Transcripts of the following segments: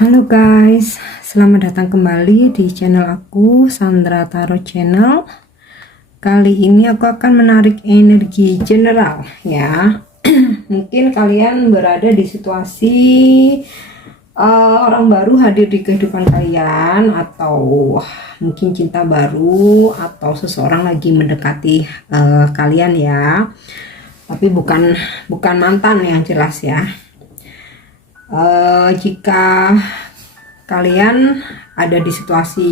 Halo guys, selamat datang kembali di channel aku, Sandra Tarot Channel. Kali ini aku akan menarik energi general ya. Mungkin kalian berada di situasi orang baru hadir di kehidupan kalian, atau mungkin cinta baru, atau seseorang lagi mendekati kalian ya. Tapi bukan mantan yang jelas ya. Jika kalian ada di situasi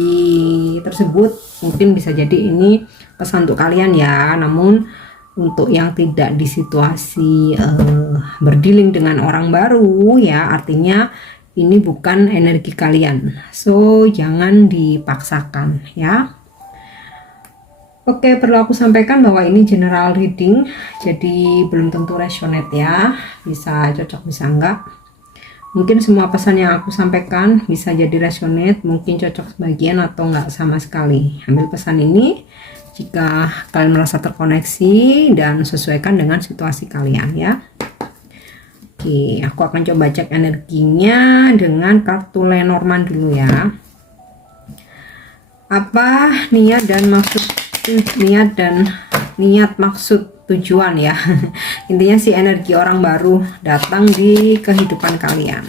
tersebut, mungkin bisa jadi ini pesan untuk kalian ya. Namun untuk yang tidak di situasi berdealing dengan orang baru ya, artinya ini bukan energi kalian, so jangan dipaksakan ya. Oke, perlu aku sampaikan bahwa ini general reading, jadi belum tentu resonate ya, bisa cocok bisa enggak. Mungkin semua pesan yang aku sampaikan bisa jadi resonate, mungkin cocok sebagian atau enggak sama sekali. Ambil pesan ini jika kalian merasa terkoneksi dan sesuaikan dengan situasi kalian ya. Oke, aku akan coba cek energinya dengan kartu Lenormand dulu ya. Apa niat dan maksud tujuan ya. Intinya si energi orang baru datang di kehidupan kalian.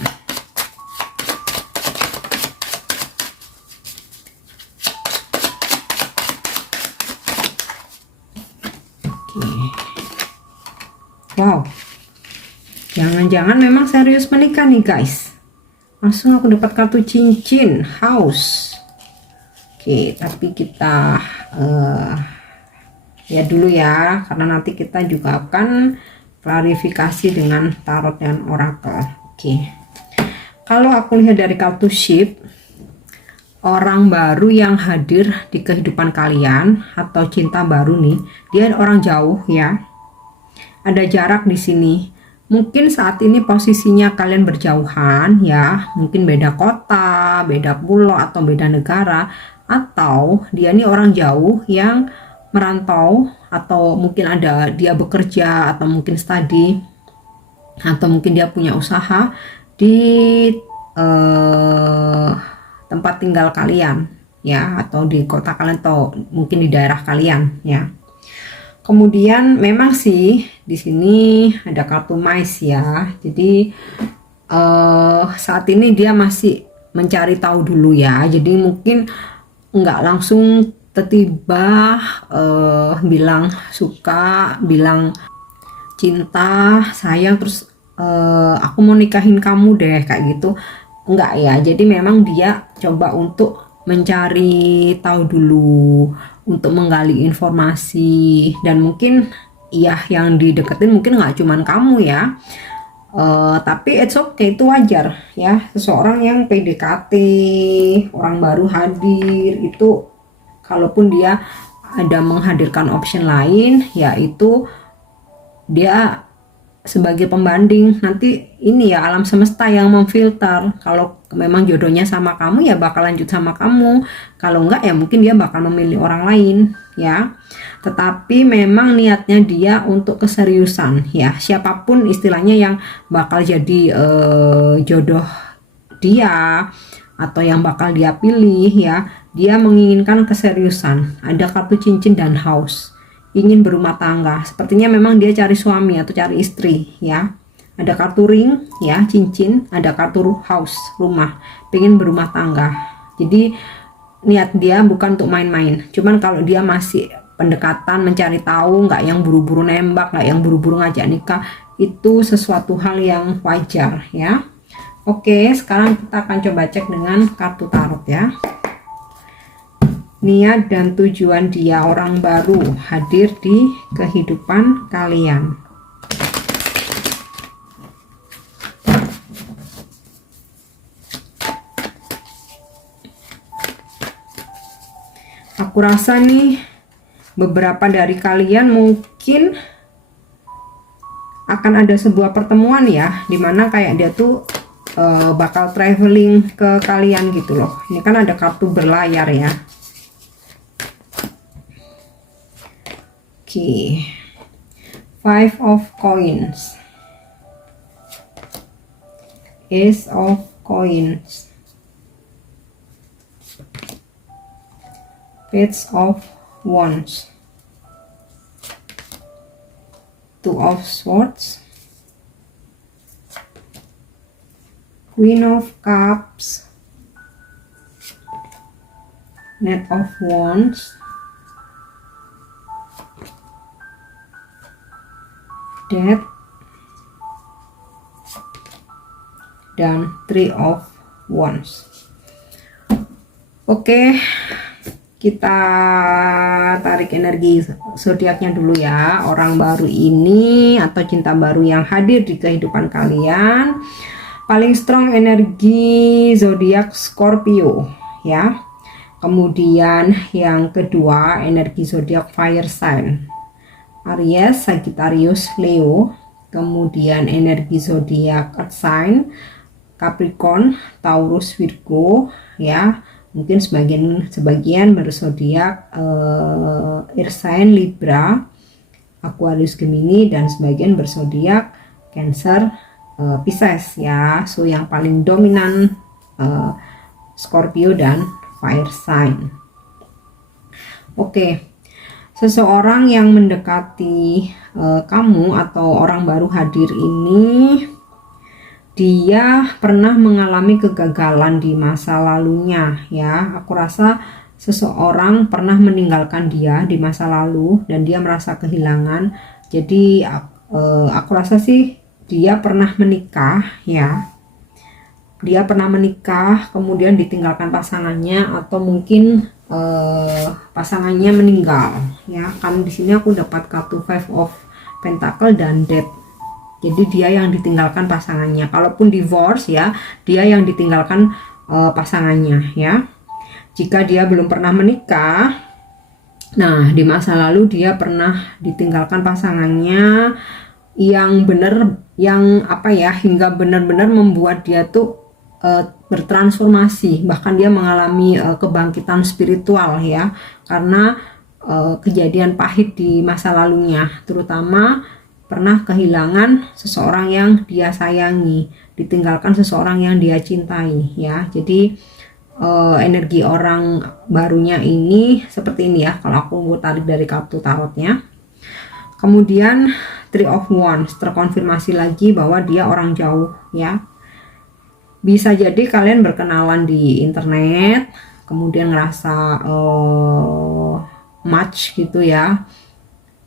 Oke. Wow, jangan-jangan memang serius menikah nih guys. Langsung aku dapat kartu cincin house. Oke, tapi kita ya dulu ya, karena nanti kita juga akan klarifikasi dengan tarot dan oracle. Oke, kalau aku lihat dari kartu ship, orang baru yang hadir di kehidupan kalian atau cinta baru nih, dia orang jauh ya, ada jarak di sini. Mungkin saat ini posisinya kalian berjauhan ya, mungkin beda kota, beda pulau, atau beda negara, atau dia nih orang jauh yang merantau, atau mungkin ada dia bekerja, atau mungkin studi, atau mungkin dia punya usaha di tempat tinggal kalian ya, atau di kota kalian, atau mungkin di daerah kalian ya. Kemudian memang sih di sini ada kartu mais ya, jadi saat ini dia masih mencari tahu dulu ya, jadi mungkin nggak langsung tiba-tiba bilang suka, bilang cinta, sayang, terus aku mau nikahin kamu deh kayak gitu, enggak ya. Jadi memang dia coba untuk mencari tahu dulu, untuk menggali informasi, dan mungkin ya yang dideketin mungkin nggak cuman kamu ya. Tapi it's okay, itu wajar ya. Seseorang yang PDKT, orang baru hadir itu, kalaupun dia ada menghadirkan option lain, yaitu dia sebagai pembanding. Nanti ini ya, alam semesta yang memfilter. Kalau memang jodohnya sama kamu ya bakal lanjut sama kamu, kalau enggak ya mungkin dia bakal memilih orang lain ya. Tetapi memang niatnya dia untuk keseriusan ya, siapapun istilahnya yang bakal jadi jodoh dia atau yang bakal dia pilih ya, dia menginginkan keseriusan. Ada kartu cincin dan house, ingin berumah tangga. Sepertinya memang dia cari suami atau cari istri ya. Ada kartu ring ya, cincin, ada kartu house, rumah, pengen berumah tangga. Jadi niat dia bukan untuk main-main, cuman kalau dia masih pendekatan, mencari tahu, nggak yang buru-buru nembak, nggak yang buru-buru ngajak nikah, itu sesuatu hal yang wajar ya. Oke, sekarang kita akan coba cek dengan kartu tarot ya. Niat dan tujuan dia orang baru hadir di kehidupan kalian. Aku rasa nih beberapa dari kalian mungkin akan ada sebuah pertemuan ya, dimana kayak dia tuh bakal traveling ke kalian gitu loh. Ini kan ada kartu berlayar ya. Oke, Five of Coins, Ace of Coins, Page of Wands, Two of Swords, Queen of Cups, Knight of Wands, Death, dan Three of Wands. Oke, kita tarik energi zodiaknya dulu ya. Orang baru ini atau cinta baru yang hadir di kehidupan kalian, paling strong energi zodiak Scorpio ya. Kemudian yang kedua energi zodiak fire sign Aries, Sagittarius, Leo. Kemudian energi zodiak earth sign Capricorn, Taurus, Virgo ya. Mungkin sebagian berzodiak air sign Libra, Aquarius, Gemini, dan sebagian berzodiak Cancer, Pisces ya. So yang paling dominan Scorpio dan fire sign. Oke, seseorang yang mendekati kamu atau orang baru hadir ini, dia pernah mengalami kegagalan di masa lalunya ya. Aku rasa seseorang pernah meninggalkan dia di masa lalu dan dia merasa kehilangan. Jadi aku rasa sih dia pernah menikah ya. Dia pernah menikah kemudian ditinggalkan pasangannya, atau mungkin pasangannya meninggal ya. Kan di sini aku dapat kartu Five of Pentacle dan Death. Jadi dia yang ditinggalkan pasangannya. Kalaupun divorce ya, dia yang ditinggalkan pasangannya ya. Jika dia belum pernah menikah, nah di masa lalu dia pernah ditinggalkan pasangannya yang hingga benar-benar membuat dia tuh bertransformasi, bahkan dia mengalami kebangkitan spiritual ya, karena kejadian pahit di masa lalunya, terutama pernah kehilangan seseorang yang dia sayangi, ditinggalkan seseorang yang dia cintai ya. Jadi energi orang barunya ini seperti ini ya, kalau aku tarik dari kartu tarotnya. Kemudian Three of Wands terkonfirmasi lagi bahwa dia orang jauh ya. Bisa jadi kalian berkenalan di internet, kemudian ngerasa match gitu ya,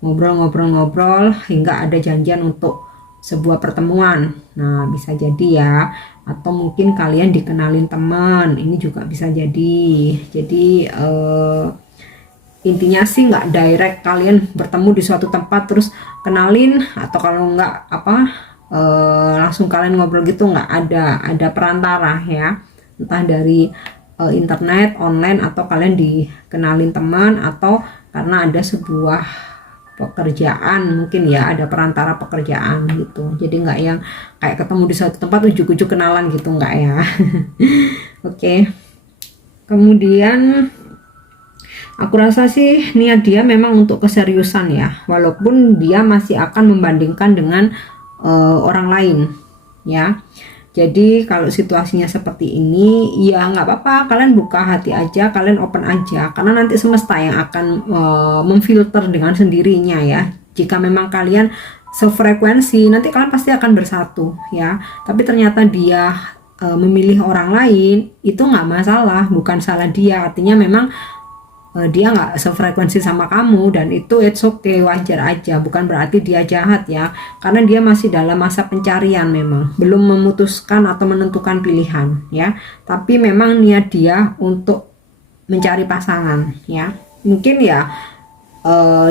ngobrol hingga ada janjian untuk sebuah pertemuan. Nah bisa jadi ya, atau mungkin kalian dikenalin teman, ini juga bisa jadi. Jadi intinya sih nggak direct kalian bertemu di suatu tempat terus kenalin, atau kalau nggak langsung kalian ngobrol gitu, nggak ada perantara ya, entah dari internet, online, atau kalian dikenalin teman, atau karena ada sebuah pekerjaan mungkin ya, ada perantara pekerjaan gitu. Jadi nggak yang kayak ketemu di suatu tempat ujuk-ujuk kenalan gitu, nggak ya. Oke. Kemudian aku rasa sih niat dia memang untuk keseriusan ya, walaupun dia masih akan membandingkan dengan orang lain ya. Jadi kalau situasinya seperti ini ya nggak apa-apa, kalian buka hati aja, kalian open aja, karena nanti semesta yang akan memfilter dengan sendirinya ya. Jika memang kalian sefrekuensi, nanti kalian pasti akan bersatu ya. Tapi ternyata dia memilih orang lain, itu nggak masalah, bukan salah dia. Artinya memang dia nggak sefrekuensi sama kamu, dan itu it's okay, wajar aja, bukan berarti dia jahat ya, karena dia masih dalam masa pencarian, memang belum memutuskan atau menentukan pilihan ya. Tapi memang niat dia untuk mencari pasangan ya. Mungkin ya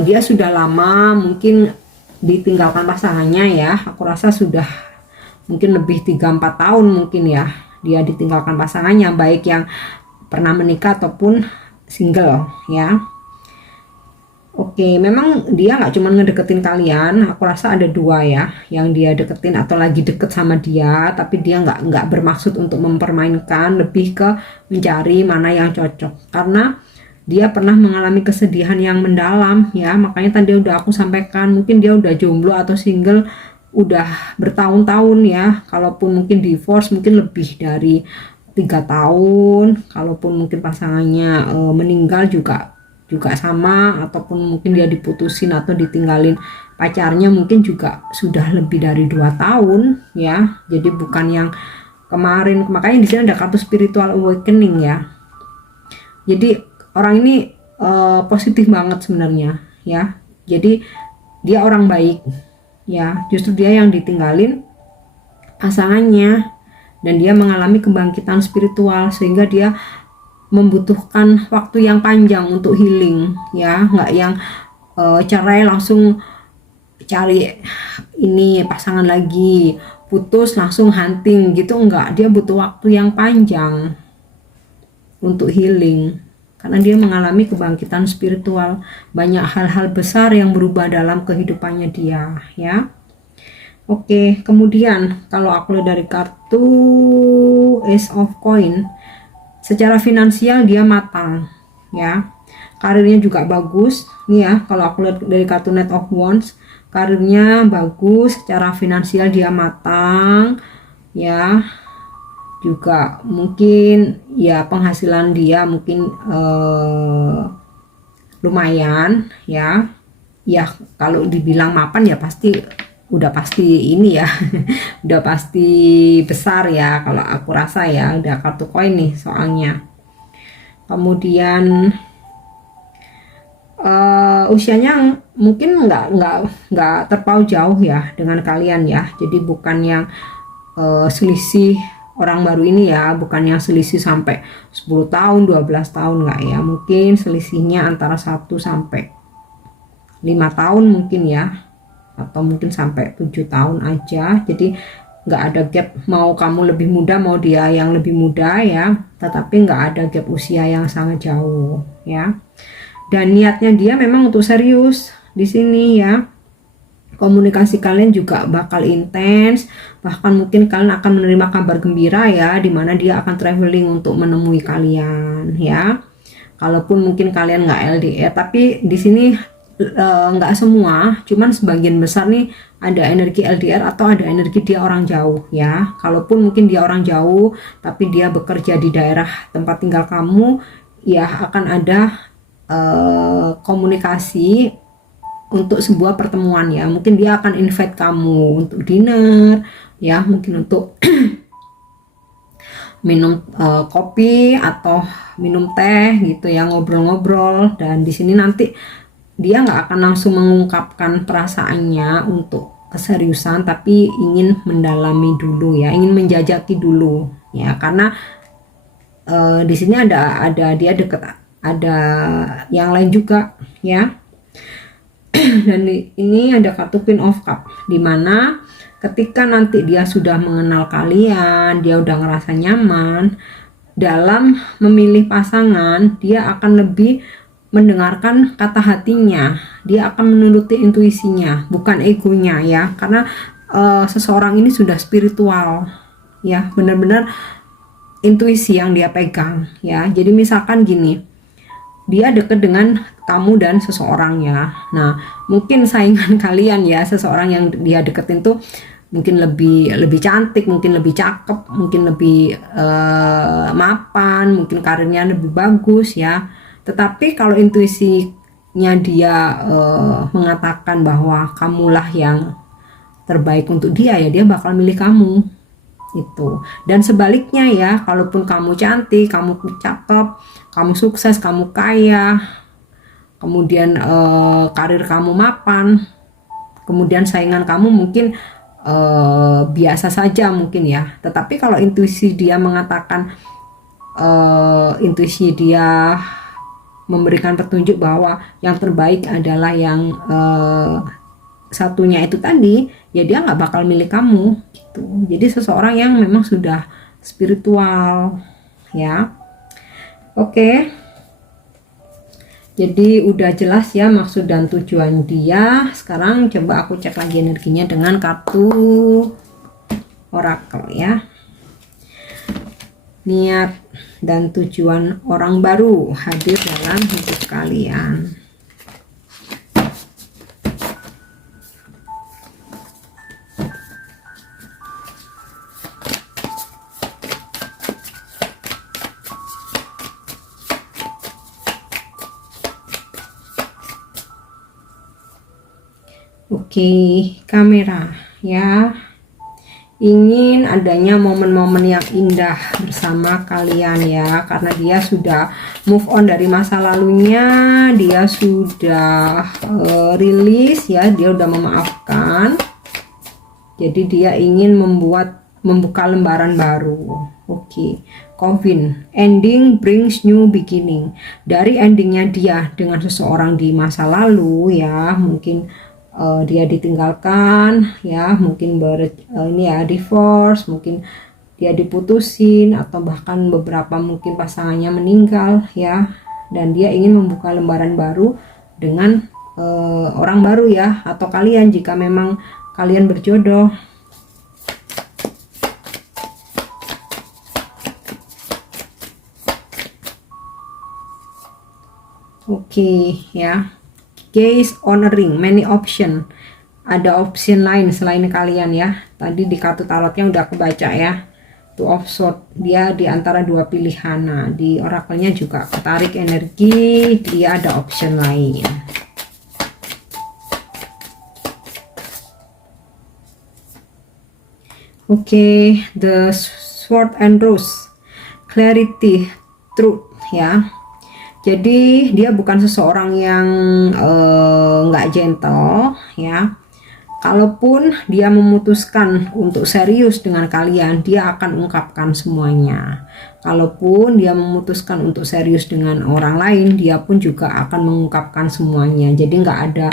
dia sudah lama mungkin ditinggalkan pasangannya ya. Aku rasa sudah mungkin lebih 3-4 tahun mungkin ya dia ditinggalkan pasangannya, baik yang pernah menikah ataupun single ya. Oke, memang dia nggak cuma ngedeketin kalian, aku rasa ada dua ya yang dia deketin atau lagi deket sama dia, tapi dia nggak bermaksud untuk mempermainkan, lebih ke mencari mana yang cocok, karena dia pernah mengalami kesedihan yang mendalam ya. Makanya tadi udah aku sampaikan, mungkin dia udah jomblo atau single udah bertahun-tahun ya, kalaupun mungkin divorce mungkin lebih dari 3 tahun, kalaupun mungkin pasangannya meninggal juga juga sama, ataupun mungkin dia diputusin atau ditinggalin pacarnya mungkin juga sudah lebih dari 2 tahun ya. Jadi bukan yang kemarin. Makanya di sini ada kartu spiritual awakening ya. Jadi orang ini positif banget sebenarnya ya. Jadi dia orang baik ya, justru dia yang ditinggalin pasangannya dan dia mengalami kebangkitan spiritual sehingga dia membutuhkan waktu yang panjang untuk healing ya, nggak yang cerai langsung cari ini pasangan lagi, putus langsung hunting gitu, enggak. Dia butuh waktu yang panjang untuk healing karena dia mengalami kebangkitan spiritual. Banyak hal-hal besar yang berubah dalam kehidupannya dia ya. Oke, kemudian kalau aku lihat dari kartu Ace of Coin, secara finansial dia matang ya, karirnya juga bagus nih ya. Kalau aku lihat dari kartu Knight of Wands, karirnya bagus, secara finansial dia matang ya. Juga mungkin ya penghasilan dia mungkin lumayan ya. Ya kalau dibilang mapan ya pasti udah pasti ini ya udah pasti besar ya kalau aku rasa ya. Udah kartu koin nih soalnya. Kemudian usianya mungkin nggak terpaut jauh ya dengan kalian ya. Jadi bukan yang selisih orang baru ini ya, bukan yang selisih sampai 10 tahun 12 tahun, nggak ya. Mungkin selisihnya antara 1 sampai 5 tahun mungkin ya, atau mungkin sampai 7 tahun aja. Jadi nggak ada gap, mau kamu lebih muda mau dia yang lebih muda ya, tetapi nggak ada gap usia yang sangat jauh ya. Dan niatnya dia memang untuk serius di sini ya. Komunikasi kalian juga bakal intens, bahkan mungkin kalian akan menerima kabar gembira ya, dimana dia akan traveling untuk menemui kalian ya. Kalaupun mungkin kalian nggak LDR, tapi di sini nggak semua, cuman sebagian besar nih ada energi LDR atau ada energi dia orang jauh ya. Kalaupun mungkin dia orang jauh tapi dia bekerja di daerah tempat tinggal kamu ya, akan ada komunikasi untuk sebuah pertemuan ya. Mungkin dia akan invite kamu untuk dinner ya, mungkin untuk minum kopi atau minum teh gitu ya, ngobrol-ngobrol. Dan di sini nanti dia nggak akan langsung mengungkapkan perasaannya untuk keseriusan, tapi ingin mendalami dulu ya, ingin menjajaki dulu ya. Karena di sini ada dia deket, ada yang lain juga ya. Dan ini ada kartu Queen of Cup, dimana ketika nanti dia sudah mengenal kalian, dia udah ngerasa nyaman dalam memilih pasangan, dia akan lebih mendengarkan kata hatinya, dia akan menuruti intuisinya, bukan egonya ya. Karena seseorang ini sudah spiritual ya, benar-benar intuisi yang dia pegang ya. Jadi misalkan gini, dia deket dengan kamu dan seseorang ya. Nah, mungkin saingan kalian ya, seseorang yang dia deketin tuh mungkin lebih cantik, mungkin lebih cakep, mungkin lebih mapan, mungkin karirnya lebih bagus ya. Tetapi kalau intuisinya dia mengatakan bahwa kamulah yang terbaik untuk dia ya, dia bakal milih kamu itu. Dan sebaliknya ya, kalaupun kamu cantik, kamu cakep, kamu sukses, kamu kaya, kemudian karir kamu mapan, kemudian saingan kamu mungkin biasa saja mungkin ya, tetapi kalau intuisi dia mengatakan, intuisi dia memberikan petunjuk bahwa yang terbaik adalah yang satunya itu tadi, ya dia nggak bakal milih kamu gitu. Jadi seseorang yang memang sudah spiritual ya. Oke, jadi udah jelas ya maksud dan tujuan dia. Sekarang coba aku cek lagi energinya dengan kartu oracle ya. Niat dan tujuan orang baru hadir dalam hidup kalian. Oke, kamera ya. Ingin adanya momen-momen yang indah bersama kalian ya, karena dia sudah move on dari masa lalunya, dia sudah rilis ya, dia udah memaafkan. Jadi dia ingin membuka lembaran baru. Oke. Coffin, ending brings new beginning. Dari endingnya dia dengan seseorang di masa lalu ya, mungkin dia ditinggalkan ya, mungkin ini ya divorce, mungkin dia diputusin, atau bahkan beberapa mungkin pasangannya meninggal ya, dan dia ingin membuka lembaran baru dengan orang baru ya, atau kalian jika memang kalian berjodoh. Oke ya. Gaze on a ring, many option. Ada option lain selain kalian ya. Tadi di kartu tarotnya udah kebaca ya. Two of Swords, dia di antara dua pilihan. Nah, di orakelnya juga ketarik energi, dia ada option lain. Oke, the Sword and Rose, clarity, truth ya. Jadi dia bukan seseorang yang nggak gentle ya. Kalaupun dia memutuskan untuk serius dengan kalian, dia akan ungkapkan semuanya. Kalaupun dia memutuskan untuk serius dengan orang lain, dia pun juga akan mengungkapkan semuanya. Jadi nggak ada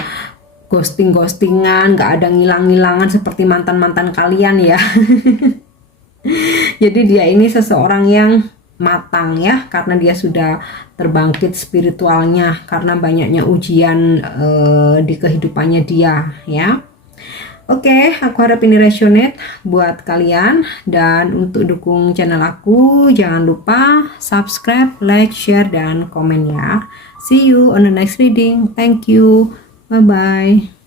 ghosting-ghostingan, nggak ada ngilang-ngilangan seperti mantan-mantan kalian ya. Jadi dia ini seseorang yang matang ya, karena dia sudah terbangkit spiritualnya karena banyaknya ujian di kehidupannya dia ya. Oke, aku harap ini resonate buat kalian, dan untuk dukung channel aku jangan lupa subscribe, like, share, dan komen ya. See you on the next reading. Thank you. Bye bye.